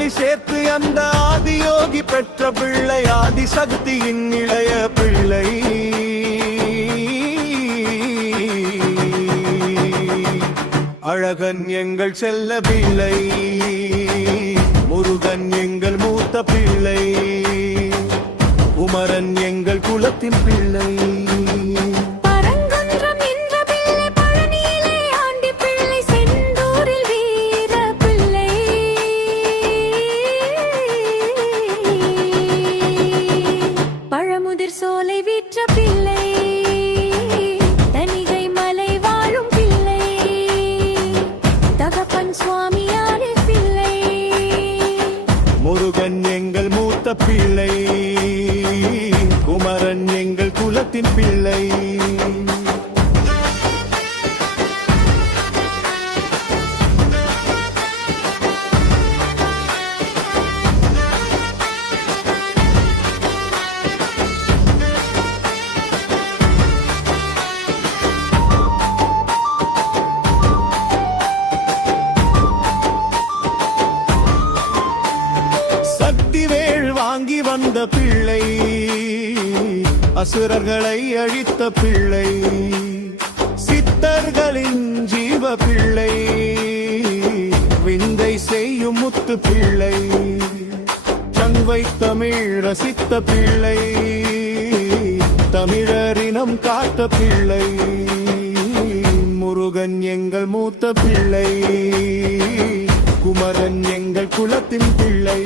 வள்ளி சேர்த்து அந்த ஆதியோகி பெற்ற பிள்ளை ஆதி சக்தியின் இளைய பிள்ளை. அழகன் எங்கள் செல்ல பிள்ளை முருகன் எங்கள் மூத்த பிள்ளை குமரன் எங்கள் குலத்தின் பிள்ளை. தகப்பன் பிள்ளை முருகன் எங்கள் மூத்த பிள்ளை. குமரன் எங்கள் குலத்தின் பிள்ளை. வந்த பிள்ளை அசுரர்களை அழித்த பிள்ளை சித்தர்களின் ஜீவ பிள்ளை விந்தை செய்யும் முத்து பிள்ளை சங்வை தமிழ் ரசித்த பிள்ளை தமிழரினம் காத்த பிள்ளை முருகன் எங்கள் மூத்த பிள்ளை குமரன் எங்கள் குலத்தின் பிள்ளை.